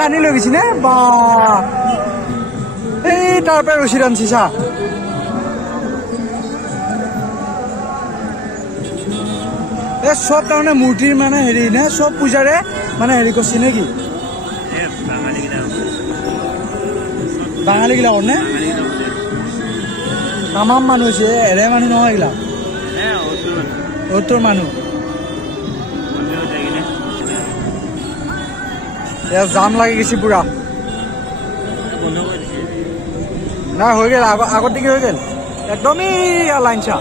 টানি লৈ গৈছি নে বা এই তাৰ পৰা ৰছী টানছি চা এই সব তাৰমানে মূৰ্তিৰ মানে হেৰি নে সব পূজাৰে মানে হেৰি কৰিছে নেকি বাঙালী গিলা নে তামাম মানুহ হৈছে এৰে মানুহ নহয় এইগিলা তোৰ মানুহ জাম লাগি গেছি পুৰা না হয়ে গেল আগৰ দিকে হয়ে গেল একদমই লাইন চা